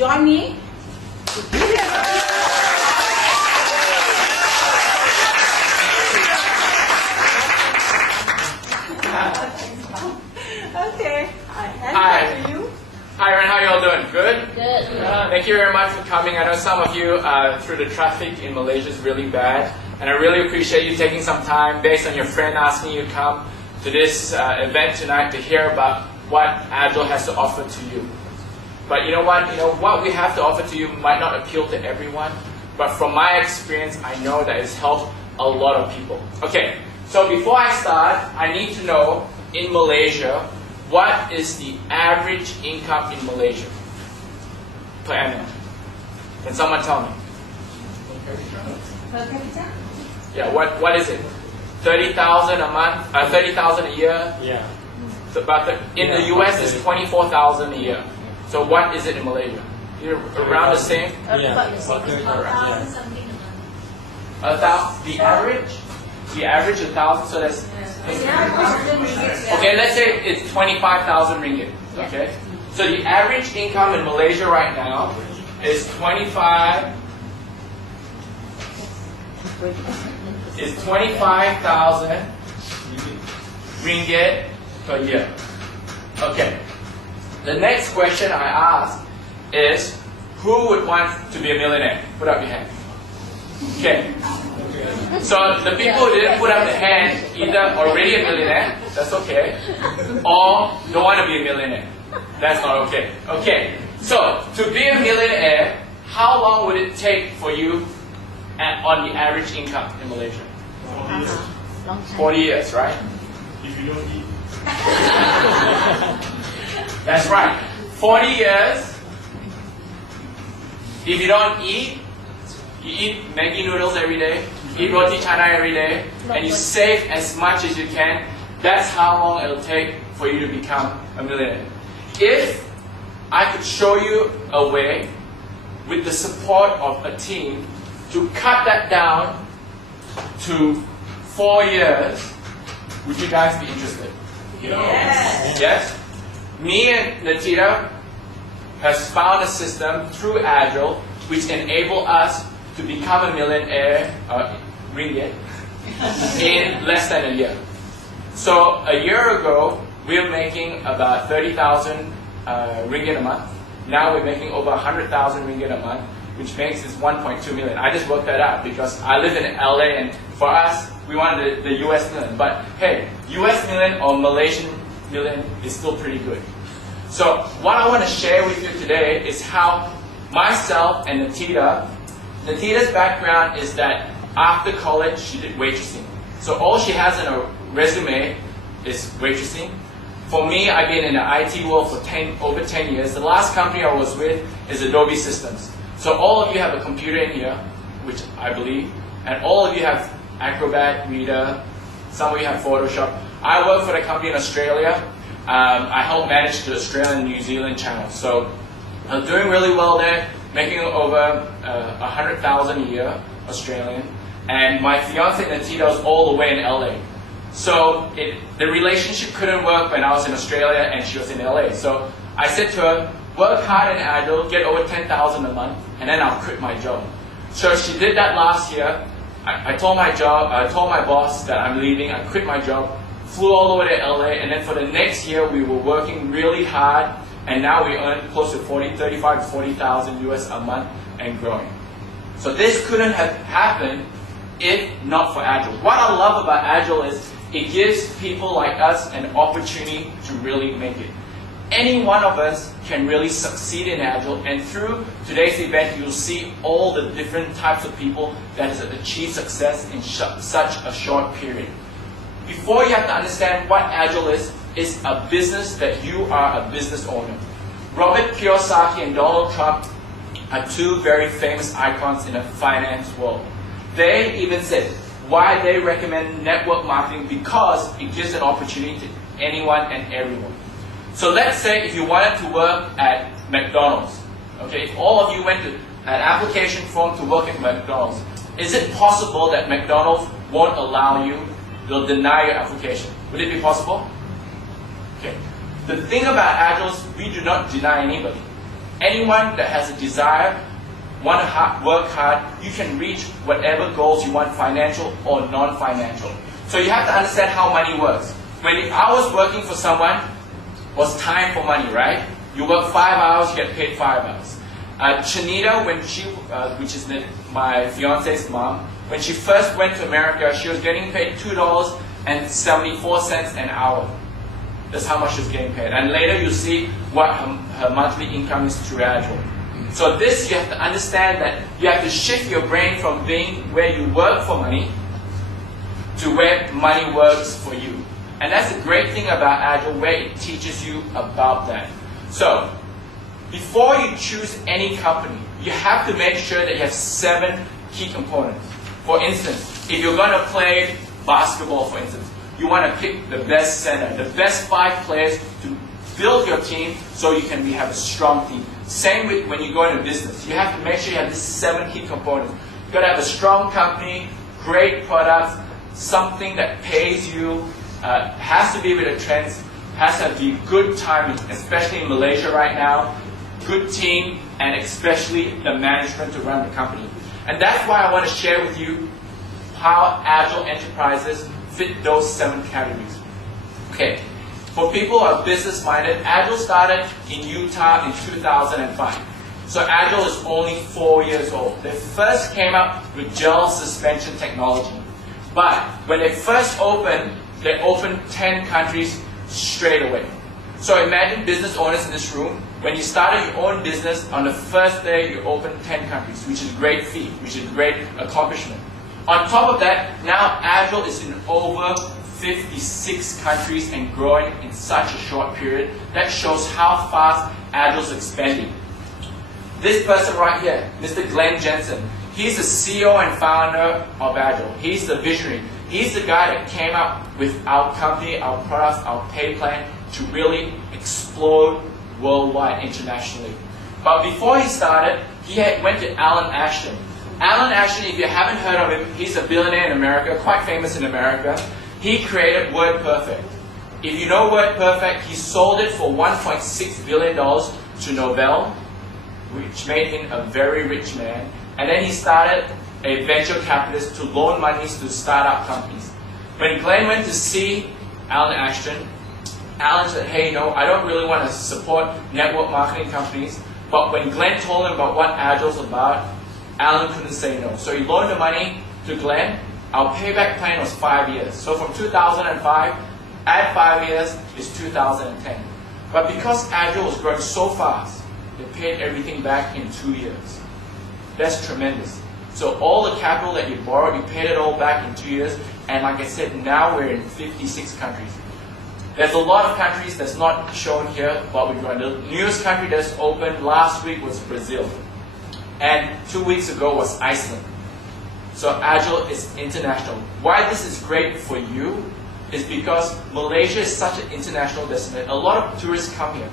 join me. Okay. Hi. You. Hi, Ren. How you all doing? Good? Good. Thank you very much for coming. I know some of you, through the traffic in Malaysia is really bad. And I really appreciate you taking some time based on your friend asking you to come to this event tonight to hear about what Agile has to offer to you. But you know what we have to offer to you might not appeal to everyone, but from my experience, I know that it's helped a lot of people. Okay, so before I start, I need to know in Malaysia, what is the average income in Malaysia per annum? Can someone tell me? Per capita? Yeah, what is it? 30,000 a month? 30,000 a year? Yeah. So in the US, it's 24,000 a year. So what is it in Malaysia? You're around the same? Yeah. About the same. Yeah. Something. 1,000. The average? The average 1,000. So that's okay. Let's say it's 25,000 ringgit. Okay. So the average income in Malaysia right now is 25,000 ringgit per year. Okay. The next question I ask is, who would want to be a millionaire? Put up your hand. Okay. So the people who didn't put up the hand either already a millionaire, that's okay, or don't want to be a millionaire. That's not okay. Okay. So to be a millionaire, how long would it take for you on the average income in Malaysia? Long time. 40 years, right? If you don't eat. That's right. 40 years. If you don't eat, you eat Maggi noodles every day, eat roti canai every day, and you save as much as you can, that's how long it'll take for you to become a millionaire. If I could show you a way, with the support of a team, to cut that down to 4 years, would you guys be interested? Yes. Yes? Me and Natita has found a system through Agile which enable us to become a millionaire ringgit in less than a year. So a year ago, we were making about 30,000 ringgit a month. Now we're making over 100,000 ringgit a month, which makes this 1.2 million. I just worked that out because I live in LA, and for us, we wanted the US million. But hey, US million or Malaysian million is still pretty good. So what I want to share with you today is how myself and Natita's background is that after college she did waitressing. So all she has in her resume is waitressing. For me, I've been in the IT world for over 10 years. The last company I was with is Adobe Systems. So all of you have a computer in here, which I believe, and all of you have Acrobat, Reader, some of you have Photoshop. I work for the company in Australia. I help manage the Australian and New Zealand channels. So I'm doing really well there, making over 100,000 a year Australian. And my fiance Natita was all the way in LA. So the relationship couldn't work when I was in Australia and she was in LA. So I said to her, work hard in Agile, get over 10,000 a month, and then I'll quit my job. So she did that last year. I told my boss that I'm leaving. I quit my job, flew all the way to LA, and then for the next year we were working really hard, and now we earn close to 35 to 40,000 US a month and growing. So this couldn't have happened if not for Agile. What I love about Agile is it gives people like us an opportunity to really make it. Any one of us can really succeed in Agile, and through today's event you'll see all the different types of people that have achieved success in such a short period. Before you have to understand what Agile is a business that you are a business owner. Robert Kiyosaki and Donald Trump are two very famous icons in the finance world. They even said why they recommend network marketing, because it gives an opportunity to anyone and everyone. So let's say if you wanted to work at McDonald's, okay, if all of you went to an application form to work at McDonald's, is it possible that McDonald's won't allow you, they'll deny your application? Would it be possible? Okay. The thing about Agile is we do not deny anybody. anyone that has a desire, want to work hard, you can reach whatever goals you want, financial or non-financial. So you have to understand how money works. When I was working for someone, was time for money, right? You work 5 hours, you get paid 5 hours. Chanita, when she, which is my fiance's mom, when she first went to America, she was getting paid $2.74 an hour. That's how much she was getting paid. And later you see what her monthly income is through Agile. So this, you have to understand that you have to shift your brain from being where you work for money to where money works for you. And that's the great thing about Agile, where it teaches you about that. So, before you choose any company, you have to make sure that you have 7 key components. For instance, if you're going to play basketball, for instance, you want to pick the best center, the best 5 players to build your team so you can have a strong team. Same with when you go into business. You have to make sure you have these 7 key components. You've got to have a strong company, great products, something that pays you, has to be with the trends, has to be good timing, especially in Malaysia right now, good team, and especially the management to run the company. And that's why I want to share with you how Agile enterprises fit those 7 categories. Okay, for people who are business-minded, Agile started in Utah in 2005. So Agile is only 4 years old. They first came up with gel suspension technology. But when they first opened, they opened 10 countries straight away. So imagine business owners in this room, when you started your own business, on the first day you opened 10 countries, which is a great feat, which is a great accomplishment. On top of that, now Agile is in over 56 countries and growing in such a short period. That shows how fast Agile is expanding. This person right here, Mr. Glenn Jensen, he's the CEO and founder of Agile. He's the visionary. He's the guy that came up with our company, our products, our pay plan to really explode worldwide, internationally. But before he started, he went to Alan Ashton. Alan Ashton, if you haven't heard of him, he's a billionaire in America, quite famous in America. He created WordPerfect. If you know WordPerfect, he sold it for $1.6 billion to Novell, which made him a very rich man. And then he started a venture capitalist to loan monies to startup companies. When Glenn went to see Alan Ashton, Alan said, hey, no, I don't really want to support network marketing companies. But when Glenn told him about what Agile's about, Alan couldn't say no. So he loaned the money to Glenn. Our payback plan was 5 years. So from 2005, add 5 years is 2010. But because Agile was growing so fast, they paid everything back in 2 years. That's tremendous. So all the capital that you borrowed, you paid it all back in 2 years. And like I said, now we're in 56 countries. There's a lot of countries that's not shown here, but we're going. The newest country that's opened last week was Brazil. And 2 weeks ago was Iceland. So Agile is international. Why this is great for you is because Malaysia is such an international destination. A lot of tourists come here.